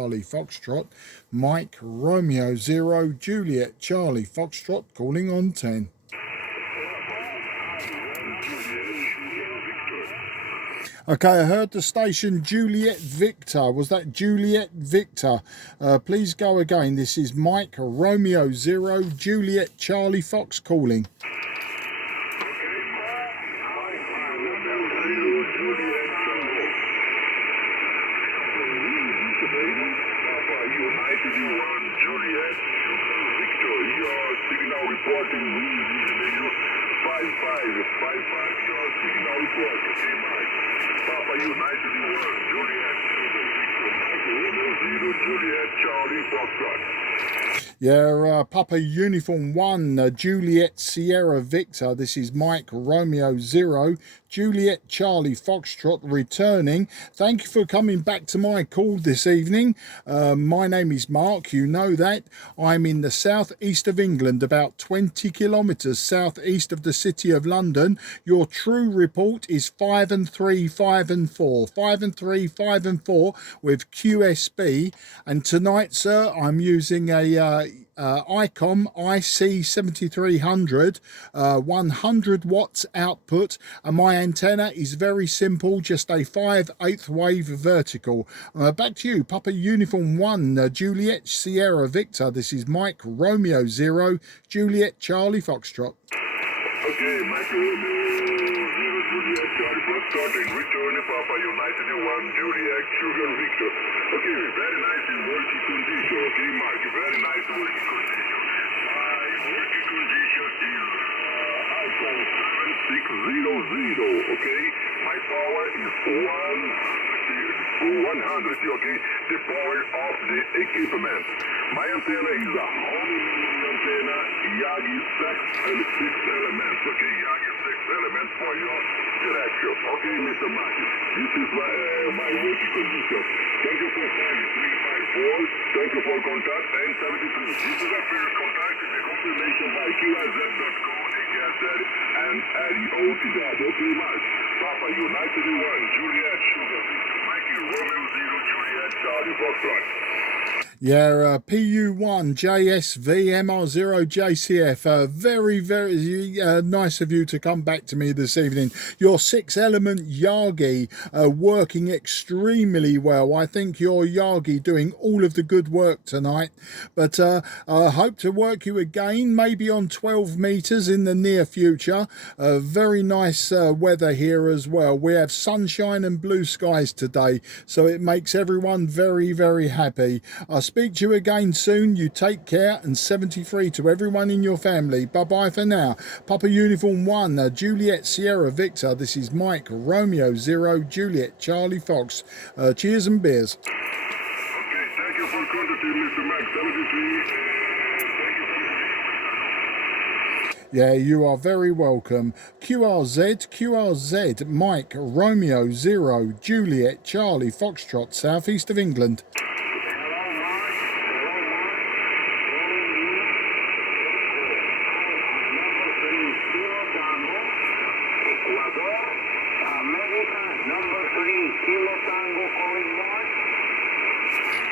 Charlie Foxtrot, Mike Romeo 0 Juliet Charlie Foxtrot calling on 10. Okay, I heard the station Juliet Victor. Was that Juliet Victor? Please go again. This is Mike Romeo 0 Juliet Charlie Fox calling. Yeah, Papa Uniform 1, Juliet Sierra Victor. This is Mike Romeo 0, Juliet Charlie Foxtrot returning. Thank you for coming back to my call this evening. My name is Mark, you know that. I'm in the southeast of England, about 20 kilometres southeast of the city of London. Your true report is 5 and 3, 5 and 4. 5 and 3, 5 and 4 with QSB. And tonight, sir, I'm using a ICOM IC-7300 100 watts output, and my antenna is very simple, just a 5/8 wave vertical. Back to you, Papa Uniform 1, Juliet Sierra Victor. This is Mike Romeo 0 Juliet Charlie Foxtrot. Okay, Mike Romeo 0 Juliet Charlie Foxtrot and return Papa United 1 Juliet Sugar Victor. Okay, very nice in working condition. Okay, Mark, very nice working condition. My working condition is ICOM 7600. Okay, my power is 100. Okay, the power of the equipment. My antenna is a home antenna, Yagi 6 and 6 elements. Okay, Yagi 6 elements for your direction. Okay, Mr. Mark, this is my working condition. Thank you for calling 354. Thank you for contact and 73. This is a first contact. The confirmation by QRZ.co, AKZ, and LEOTW. Okay, Mark. Papa United 1, Juliet Sugar Victor, Mikey Romeo 0, Juliet Charlie Foxtrot. Yeah, PU1 JSV MR0 JCF. Very, very nice of you to come back to me this evening. Your 6-element Yagi working extremely well. I think your Yagi doing all of the good work tonight. But I hope to work you again, maybe on 12 meters in the near future. Very nice weather here as well. We have sunshine and blue skies today, so it makes everyone very, very happy. I'll speak to you again soon. You take care, and 73 to everyone in your family. Bye-bye for now. Papa Uniform 1, Juliet Sierra Victor. This is Mike Romeo 0, Juliet Charlie Fox. Cheers and beers. Okay, thank you for contacting Mr. Mike 73. Yeah, you are very welcome. QRZ, Mike Romeo 0, Juliet Charlie Foxtrot, southeast of England.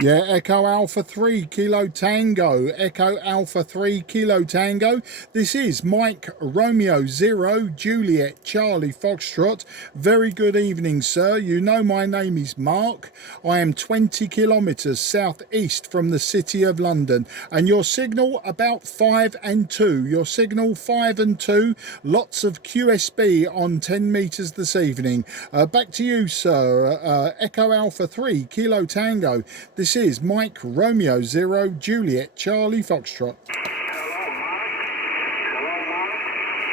Yeah, Echo Alpha 3 Kilo Tango, Echo Alpha 3 Kilo Tango. This is Mike Romeo 0, Juliet Charlie Foxtrot. Very good evening, sir. You know my name is Mark. I am 20 kilometres southeast from the city of London. And your signal about 5 and 2. Your signal 5 and 2. Lots of QSB on 10 metres this evening. Back to you, sir. Echo Alpha 3 Kilo Tango. This is Mike Romeo 0, Juliet Charlie Foxtrot. Hello, Mark.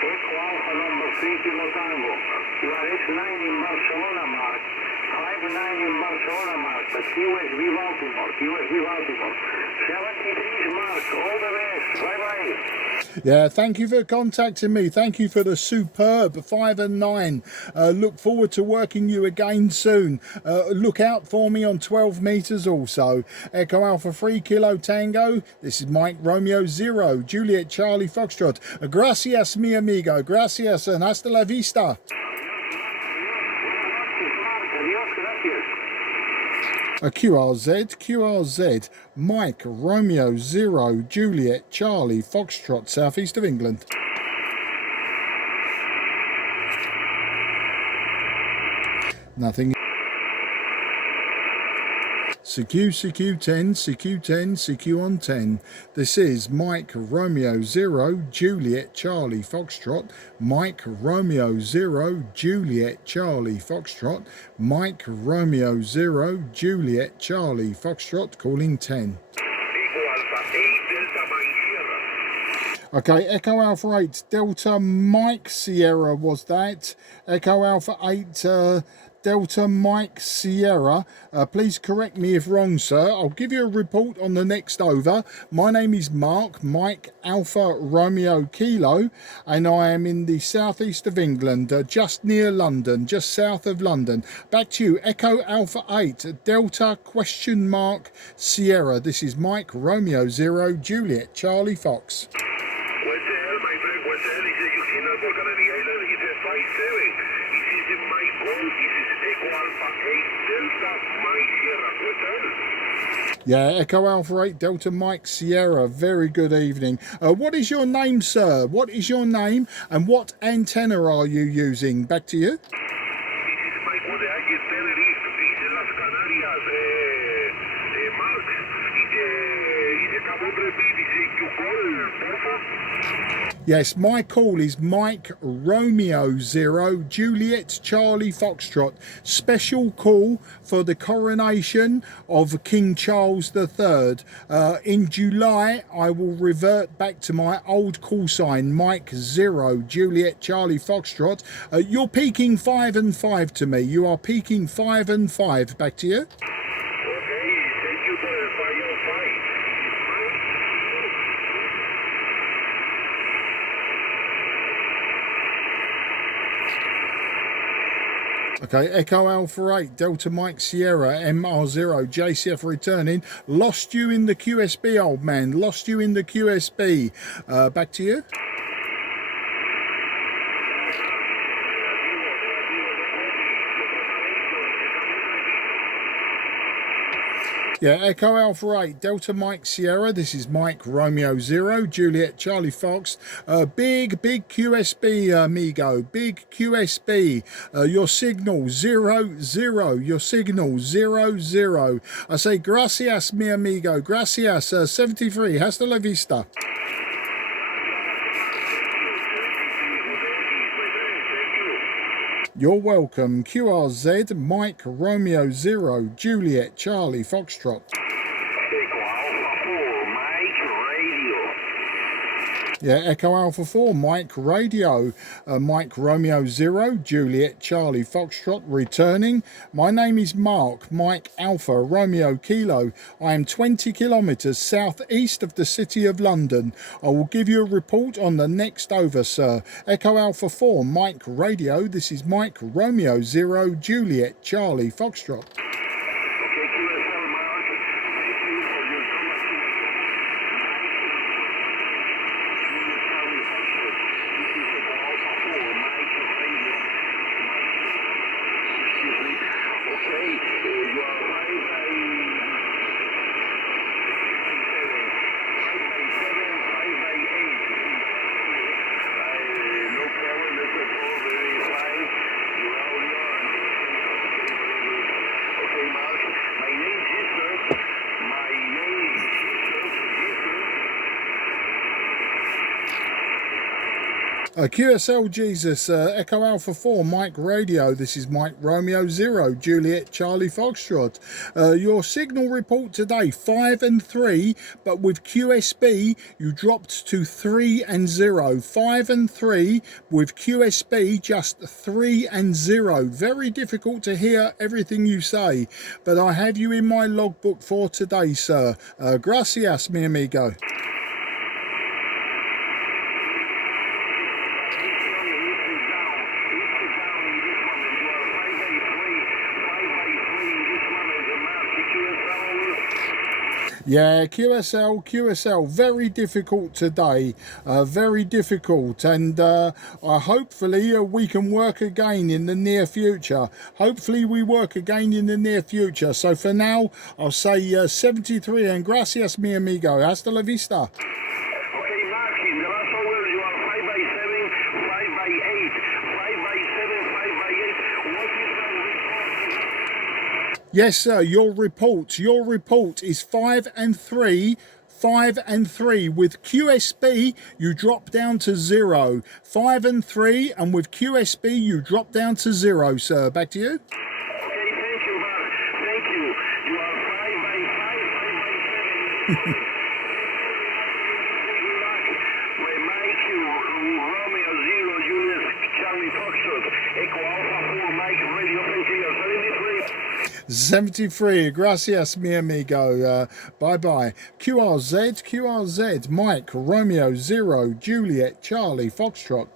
Echo Alpha number 3 Kilo Tango. You are X9 in Barcelona, Mark. 59 in Barcelona, Mark. The QSB Baltimore. 73 Mark. All the best. Bye-bye. Yeah, thank you for contacting me. Thank you for the superb 5 and 9. Look forward to working you again soon. Look out for me on 12 meters also. Echo Alpha 3 Kilo Tango. This is Mike Romeo 0, Juliet Charlie Foxtrot. Gracias, mi amigo. Gracias and hasta la vista. QRZ, Mike, Romeo, Zero, Juliet, Charlie, Foxtrot, southeast of England. Nothing. CQ10, CQ on 10. This is Mike, Romeo, Zero, Juliet, Charlie, Foxtrot. Mike, Romeo, Zero, Juliet, Charlie, Foxtrot. Mike, Romeo, Zero, Juliet, Charlie, Foxtrot, calling 10. Okay, Echo Alpha 8, Delta Mike Sierra was that. Echo Alpha 8, Delta Mike Sierra. Please correct me if wrong, sir. I'll give you a report on the next over. My name is Mark, Mike Alpha Romeo Kilo, and I am in the southeast of England, just near London, just south of London. Back to you, Echo Alpha 8, Delta question mark Sierra. This is Mike Romeo 0, Juliet, Charlie Fox. Yeah, Echo Alpha 8, Delta Mike Sierra, very good evening. What is your name, sir? What is your name and what antenna are you using? Back to you. Yes, my call is Mike Romeo 0, Juliet Charlie Foxtrot. Special call for the coronation of King Charles III. In July, I will revert back to my old call sign, Mike 0, Juliet Charlie Foxtrot. You're peaking 5 and 5 to me. You are peaking 5 and 5. Back to you. Okay, Echo Alpha 8, Delta Mike Sierra, MR0, JCF returning. Lost you in the QSB, old man. Lost you in the QSB. Back to you. Yeah, Echo Alpha 8, Delta Mike Sierra. This is Mike Romeo 0, Juliet Charlie Fox. Big QSB, amigo. Big QSB. Your signal 00. Your signal 00. I say gracias, mi amigo. Gracias. 73. Hasta la vista. You're welcome. QRZ, Mike Romeo 0, Juliet Charlie Foxtrot. Yeah, Echo Alpha 4, Mike Radio, Mike Romeo 0, Juliet Charlie Foxtrot returning. My name is Mark, Mike Alpha Romeo Kilo. I am 20 kilometres southeast of the city of London. I will give you a report on the next over, sir. Echo Alpha 4, Mike Radio. This is Mike Romeo 0, Juliet Charlie Foxtrot. QSL Jesus, Echo Alpha 4, Mike Radio. This is Mike Romeo 0, Juliet Charlie Foxtrot. Your signal report today, 5 and 3, but with QSB, you dropped to 3 and 0. 5 and 3, with QSB, just 3 and 0. Very difficult to hear everything you say, but I have you in my logbook for today, sir. Gracias, mi amigo. Yeah, QSL, very difficult today, very difficult, and hopefully we can work again in the near future. Hopefully we work again in the near future. So for now, I'll say 73 and gracias, mi amigo. Hasta la vista. Okay, Marky, the last order, you are 5x7, 5x8, 5x7, 5x8. What is the report? Yes, sir, your report is 5 and 3. 5 and 3 with QSB you drop down to 0. 5 and 3, and with QSB you drop down to 0, sir. Back to you. Okay, thank you, Mark. Thank you. You are 5x5, 5x7. Mike, Romeo 0, Julius, Charlie Foxtrot, Echo Alpha 4, Mike, Radio Frontier, 73. 73, gracias, mi amigo. Bye-bye. QRZ, Mike, Romeo 0, Juliet, Charlie, Foxtrot.